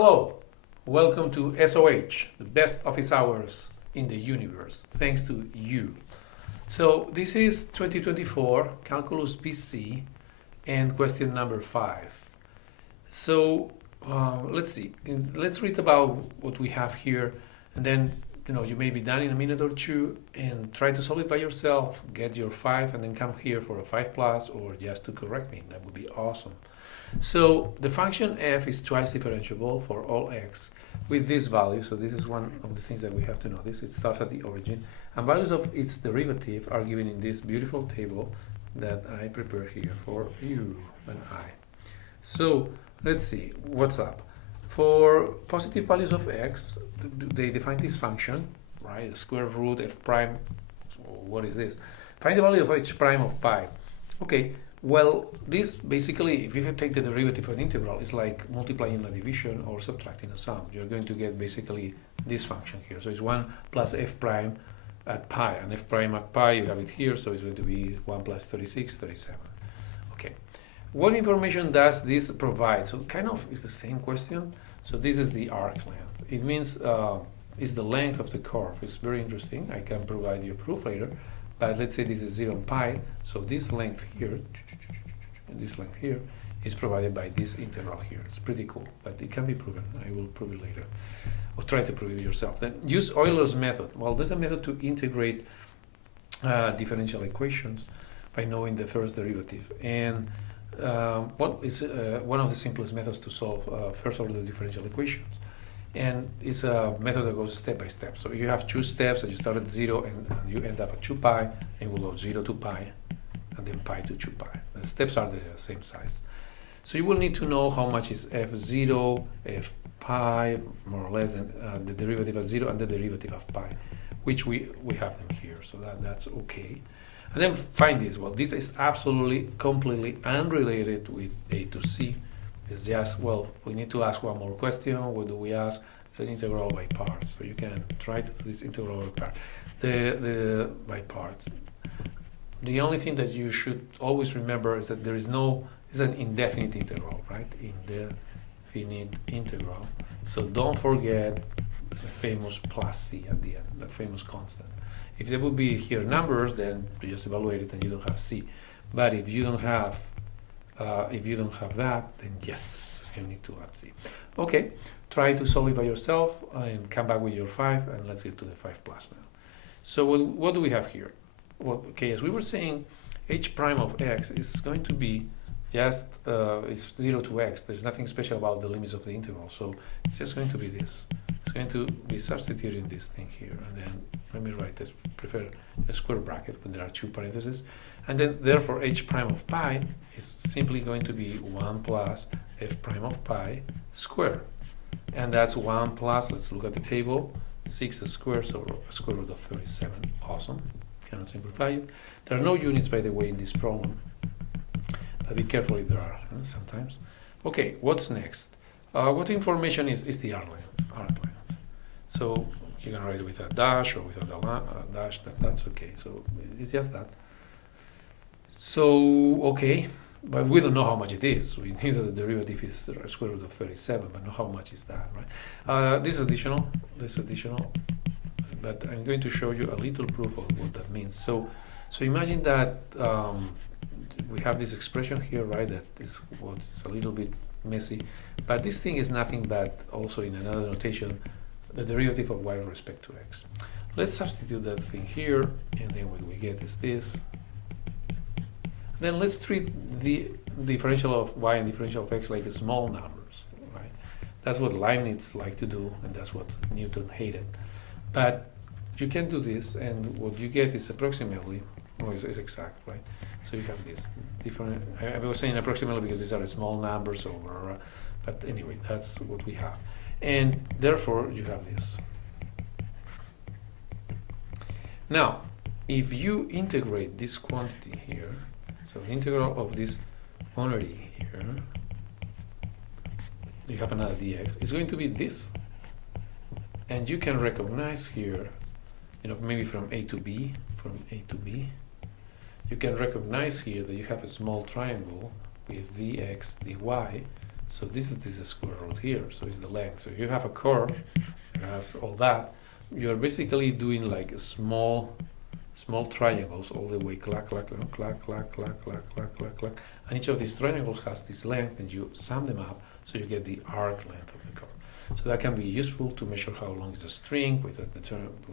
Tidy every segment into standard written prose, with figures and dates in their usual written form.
Hello, welcome to SOH, the best office hours in the universe, thanks to you. So this is 2024 Calculus BC and question number 5. So let's see, let's read about what we have here, and then you may be done in a minute or two and try to solve it by yourself, get your 5 and then come here for a 5 plus or just to correct me. That would be awesome. So the function f is twice differentiable for all x with this value. So this is one of the things that we have to notice. It starts at the origin, and values of its derivative are given in this beautiful table that I prepare here for you and I. So let's see what's up. For positive values of x, they define this function, right? Square root f prime. So what is this? Find the value of h prime of pi. Okay. Well, this basically, if you take the derivative of an integral, it's like multiplying a division or subtracting a sum. You're going to get basically this function here. So it's 1 plus f prime at pi, and f prime at pi, you have it here, so it's going to be 1 plus 36, 37. Okay. What information does this provide? So kind of is the same question. So this is the arc length. It means it's the length of the curve. It's very interesting. I can provide you a proof later. But let's say this is 0 and pi, so this length here, and this length here, is provided by this integral here. It's pretty cool, but it can be proven. I will prove it later, or try to prove it yourself. Then use Euler's method. Well, there's a method to integrate differential equations by knowing the first derivative. And what is one of the simplest methods to solve first order differential equations. And it's a method that goes step by step. So you have 2 steps, and you start at 0, and you end up at 2 pi, and you will go 0 to pi, and then pi to 2 pi. The steps are the same size. So you will need to know how much is f0, f pi, more or less, and the derivative of 0 and the derivative of pi, which we have them here, so that's okay. And then find this. Well, this is absolutely, completely unrelated with A to C. It's just, well, we need to ask one more question. What do we ask? It's an integral by parts. So you can try to do this integral by parts. The by parts. The only thing that you should always remember is that there is it's an indefinite integral, right? Indefinite integral. So don't forget the famous plus c at the end, the famous constant. If there would be here numbers, then you just evaluate it and you don't have c. But if you don't have that, then yes, you need to add c. Okay, try to solve it by yourself and come back with your 5, and let's get to the 5 plus now. So what do we have here? Well, okay, as we were saying, h prime of x is going to be just it's 0 to x. There's nothing special about the limits of the integral, so it's just going to be this. It's going to be substituting this thing here, and then let me write this. Prefer a square bracket when there are 2 parentheses. And then, therefore, h prime of pi is simply going to be 1 plus f prime of pi squared. And that's 1 plus, let's look at the table, 6 squared, so a square root of 37. Awesome. Cannot simplify it. There are no units, by the way, in this problem. But be careful if there are, sometimes. Okay, what's next? What information is the arc length? So you can write it with a dash or without a dash, that's okay. So it's just that. So, okay, but we don't know how much it is. We knew that the derivative is square root of 37, but not how much is that, right? This is additional, but I'm going to show you a little proof of what that means. So imagine that we have this expression here, right, that is what's a little bit messy, but this thing is nothing but also in another notation, the derivative of y with respect to x. Let's substitute that thing here, and then what we get is this. Then let's treat the differential of y and differential of x like small numbers, right? That's what Leibniz liked to do, and that's what Newton hated. But you can do this, and what you get is approximately, or is exact, right? So you have this different. I was saying approximately because these are small numbers, but anyway, that's what we have, and therefore you have this. Now, if you integrate this quantity here. So the integral of this quantity here, you have another dx, is going to be this. And you can recognize here, maybe from A to B, you can recognize here that you have a small triangle with dx, dy, So this is the square root here, so it's the length. So you have a curve that has all that. You're basically doing like small triangles all the way, clack, clack, clack, clack, clack, clack, clack, clack, clack, clack. And each of these triangles has this length, and you sum them up, so you get the arc length of the curve. So that can be useful to measure how long is a string with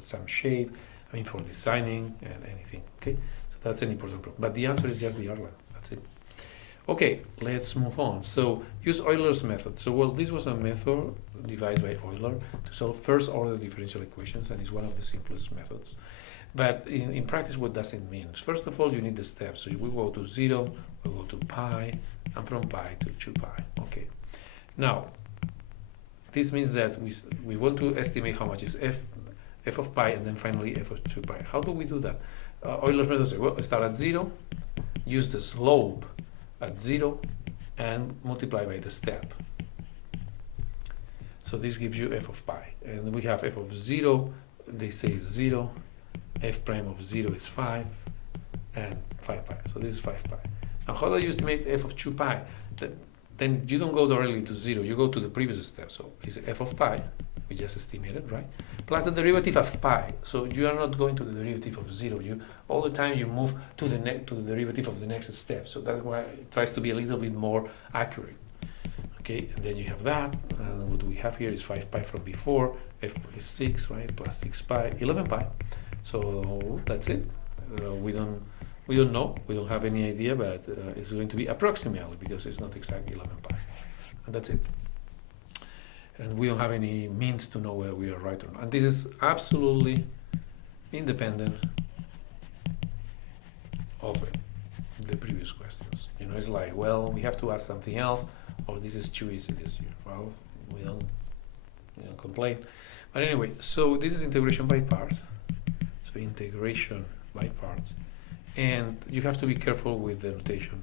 some shape, I mean, for designing and anything, okay? So that's an important problem. But the answer is just the arc length, that's it. Okay, let's move on. So use Euler's method. So, well, this was a method devised by Euler to solve first order differential equations, and it's one of the simplest methods. But in practice, what does it mean? First of all, you need the steps. So we go to 0, we go to pi, and from pi to 2 pi. Okay. Now, this means that we want to estimate how much is f of pi, and then finally f of 2 pi. How do we do that? Euler's method says, well, start at 0, use the slope at 0, and multiply by the step. So this gives you f of pi. And we have f of 0, they say 0, f prime of 0 is 5, and 5 pi. So this is 5 pi. Now how do you estimate f of 2 pi? Then you don't go directly to 0, you go to the previous step. So it's f of pi, we just estimated, right? Plus the derivative of pi. So you are not going to the derivative of 0. All the time you move to the derivative of the next step. So that's why it tries to be a little bit more accurate. Okay, and then you have that, and what we have here is 5 pi from before, f is 6, right, plus 6 pi, 11 pi. So that's it. We don't know, we don't have any idea, but it's going to be approximately, because it's not exactly 11 pi. And that's it. And we don't have any means to know whether we are right or not. And this is absolutely independent of the previous questions. You know, it's like, well, we have to ask something else, or this is too easy this year. Well, we don't complain. But anyway, so this is integration by parts. So integration by parts. And you have to be careful with the notation.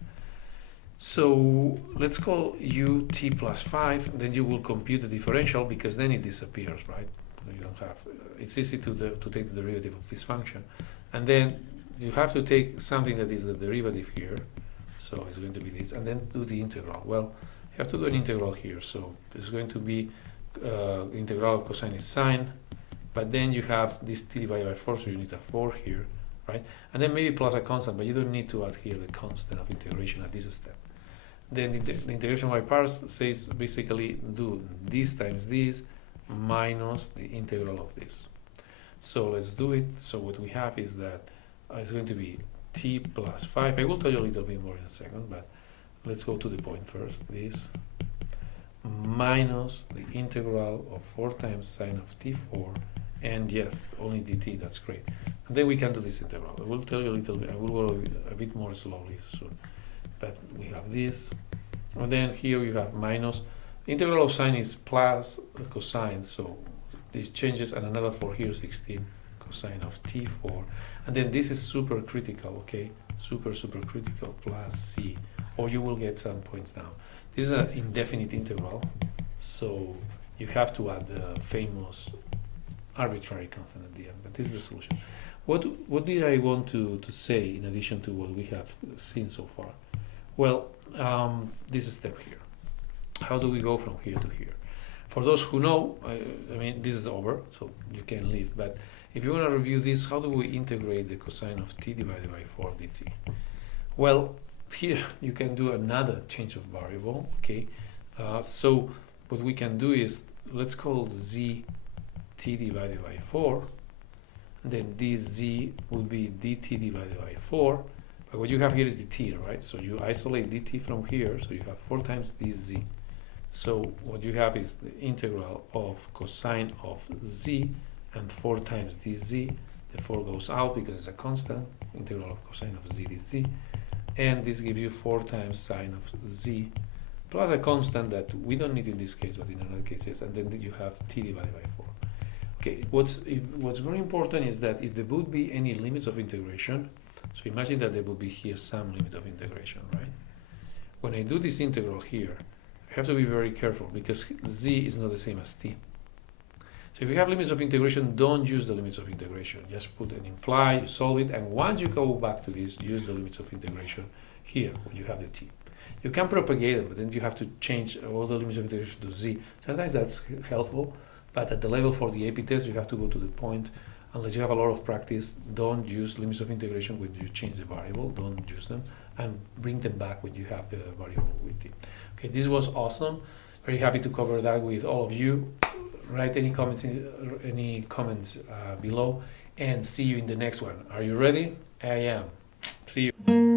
So let's call u t plus 5, then you will compute the differential, because then it disappears, right? You don't have, it's easy to take the derivative of this function. And then you have to take something that is the derivative here. So it's going to be this, and then do the integral. Well, you have to do an integral here. So there's going to be integral of cosine is sine, but then you have this t divided by 4, so you need a 4 here, right? And then maybe plus a constant, but you don't need to add here the constant of integration at this step. Then the integration by parts says basically do this times this minus the integral of this. So let's do it. So what we have is that it's going to be t plus 5. I will tell you a little bit more in a second, but let's go to the point first. This minus the integral of 4 times sine of t4, and yes, only dt, that's great. And then we can do this integral. I will tell you a little bit, I will go a bit more slowly soon. But we have this, and then here you have minus, integral of sine is plus cosine, so this changes, and another 4 here, 16 cosine of t4, and then this is super critical, okay, super critical, plus c, or you will get some points down. This is an indefinite integral, so you have to add the famous arbitrary constant at the end, but this is the solution. What did I want to say in addition to what we have seen so far? Well, this step here. How do we go from here to here? For those who know, I mean, this is over, so you can leave. But if you want to review this, how do we integrate the cosine of t divided by 4 dt? Well, here you can do another change of variable, okay? So what we can do is, let's call z t divided by 4, and then this z will be dt divided by 4. But what you have here is dt, right? So you isolate dt from here, so you have 4 times this z. So what you have is the integral of cosine of z, and 4 times this z. The 4 goes out because it's a constant, integral of cosine of z dz. And this gives you 4 times sine of z, plus a constant that we don't need in this case, but in another case, yes. And then you have t divided by 4. Okay, what's very important is that if there would be any limits of integration, so imagine that there would be here some limit of integration, right? When I do this integral here, I have to be very careful because z is not the same as t. So if you have limits of integration, don't use the limits of integration. Just put an imply, solve it, and once you go back to this, use the limits of integration here when you have the t. You can propagate them, but then you have to change all the limits of integration to z. Sometimes that's helpful, but at the level for the AP test, you have to go to the point. Unless you have a lot of practice, don't use limits of integration when you change the variable. Don't use them, and bring them back when you have the variable with you. Okay, this was awesome. Very happy to cover that with all of you. Write any comments below, and see you in the next one. Are you ready? I am. See you.